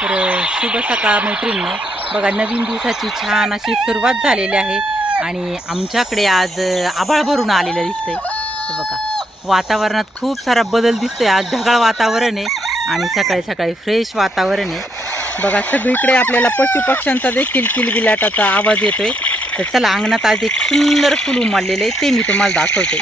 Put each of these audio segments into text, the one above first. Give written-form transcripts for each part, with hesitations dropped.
तर शुभ सकाळ मैत्रिणींनो, बघा नवीन दिवसाची छान अशी सुरुवात झालेली आहे आणि आमच्याकडे आज आभाळ भरून आलेलं दिसतंय. तर बघा वातावरणात खूप सारा बदल दिसतोय. आज ढगाळ वातावरण आहे आणि सकाळी सकाळी फ्रेश वातावरण आहे. बघा सगळीकडे आपल्याला पशुपक्ष्यांचा देखील किलबिलाटाचा आवाज येतोय. तर चला अंगणात आज एक सुंदर फुल उमललेलं आहे, ते मी तुम्हाला दाखवते.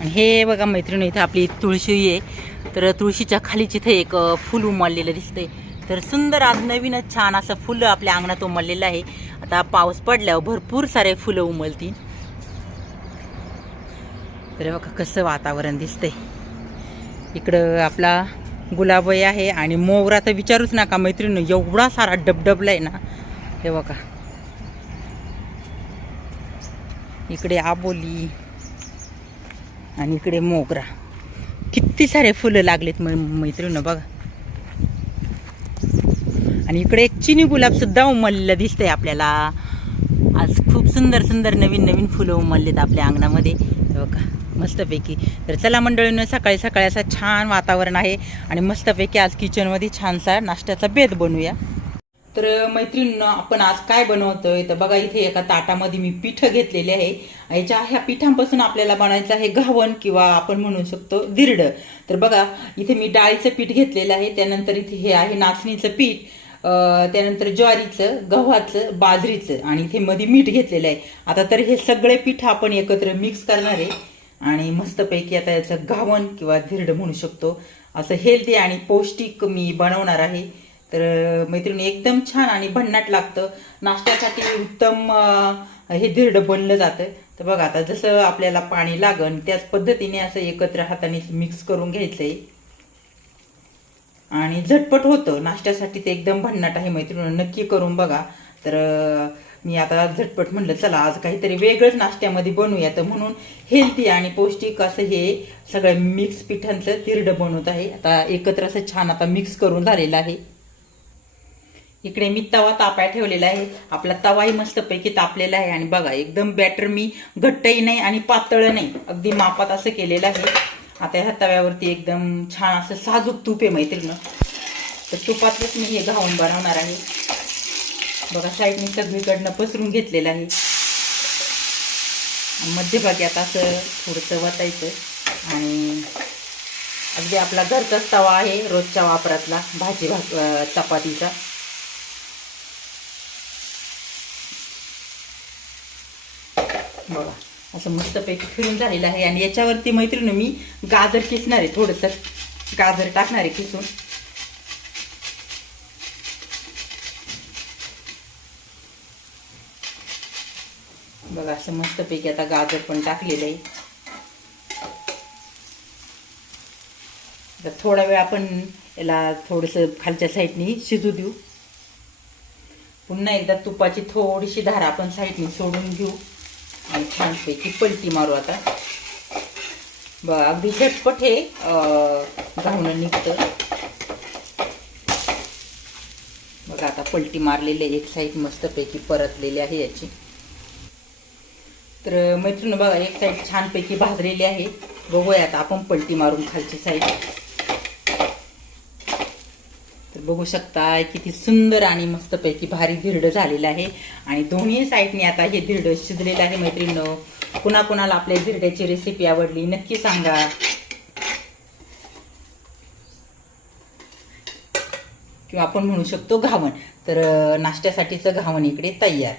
आणि हे बघा मैत्रिणी, इथं आपली तुळशी आहे. तर तुळशीच्या खालीच इथे एक फुल उमललेलं दिसतंय. तर सुंदर आज नवीनच छान असं फुलं आपल्या अंगणात उमललेलं आहे. आता पाऊस पडल्यावर भरपूर सारे फुलं उमलतील. तर बघा कसं वातावरण दिसतंय. इकडं आपला गुलाबही आहे आणि मोगरा तर विचारूच नका मैत्रिणी, एवढा सारा डबडबला आहे ना. हे बघा इकडे आबोली आणि इकडे मोगरा, किती सारे फुलं लागलेत मैत्रिणी बघा. आणि इकडे एक चिनी गुलाब सुद्धा उमललेलं दिसतंय आपल्याला. आज खूप सुंदर सुंदर नवीन नवीन फुलं उमललेत आपल्या अंगणामध्ये बघा मस्तपैकी. तर चला मंडळींनो, सकाळी सकाळी असं छान वातावरण आहे आणि मस्तपैकी आज किचनमध्ये छानसा नाश्त्याचा बेत बनवूया. तर मैत्रिणींनो, आपण आज काय बनवतोय तर बघा, इथे एका ताटामध्ये मी पीठ घेतलेले आहे. ह्या पिठांपासून आपल्याला बनायचं आहे घावण किंवा आपण म्हणू शकतो धिरड. तर बघा इथे मी डाळीचं पीठ घेतलेलं आहे, त्यानंतर इथे हे आहे नाचणीचं पीठ, त्यानंतर ज्वारीचं, गव्हाचं, बाजरीचं आणि इथे मध्ये मीठ घेतलेलं आहे. आता तर हे सगळे पीठ आपण एकत्र मिक्स करणार आहे आणि मस्तपैकी आता याचं घावण किंवा धिरड म्हणू शकतो असं हेल्दी आणि पौष्टिक मी बनवणार आहे. तर मैत्रिणी एकदम छान आणि भन्नाट लागतं, नाश्त्यासाठी उत्तम हे धिरड बनलं जातं. तर बघा आता जसं आपल्याला पाणी लागन त्याच पद्धतीने असं एकत्र हाताने मिक्स करून घ्यायचंय आणि झटपट होतं नाश्त्यासाठी. ते एकदम भन्नाट आहे मैत्रिणी, नक्की करून बघा. तर मी आता झटपट म्हणलं चला आज काहीतरी वेगळंच नाश्त्यामध्ये बनवूया, तर म्हणून हेल्दी आणि पौष्टिक असं हे सगळं मिक्स पिठांचं धिरड बनवत आहे. आता एकत्र असं छान आता मिक्स करून झालेलं आहे. इकडे मी तवा तापाय ठेवलेला आहे. आपला तवाही मस्तपैकी तापलेला आहे आणि बघा एकदम बॅटर मी घट्टही नाही आणि पातळ नाही, अगदी मापात असं केलेलं आहे. आता ह्या तव्यावरती एकदम छान असं साजूक तूप आहे मैत्रिणी, तर तुपातच मी हे घावण बनवणार आहे. बघा साईडने सगळीकडनं पसरून घेतलेलं आहे. मध्यभागी आता असं थोडंसं वतायचं आणि अगदी आपला घरचाच तवा आहे, रोजच्या वापरातला चपातीचा. बघा असं मस्तपैकी फिरून झालेलं आहे आणि याच्यावरती मैत्रिणी मी गाजर किसणार आहे, थोडंसं गाजर टाकणार आहे किसून. बघा असं मस्तपैकी आता गाजर पण टाकलेलं आहे. तर थोडा वेळ आपण याला थोडंसं खालच्या साईडनी शिजू देऊ. पुन्हा एकदा तुपाची थोडीशी धार आपण साईडनी सोडून घेऊ आणि छानपैकी पलटी मारू. आता बघा अगदी झटपट हे घावणं निघतं. बघा आता पलटी मारलेली आहे, एक साईड मस्तपैकी परतलेली आहे याची. तर मैत्रिणी बघा एक साईड छानपैकी भाजलेली आहे. बघूया आता आपण पलटी मारून खालची साईड. तर बघू शकता किती सुंदर आणि मस्तपैकी भारी धिरड झालेलं आहे आणि दोन्ही साईडने आता हे धिरड शिजलेलं आहे. मैत्रिणींनो, कुणाला आपल्या धिरड्याची रेसिपी आवडली नक्की सांगा. किंवा आपण म्हणू शकतो घावण. तर नाश्त्यासाठीचं घावण इकडे तयार.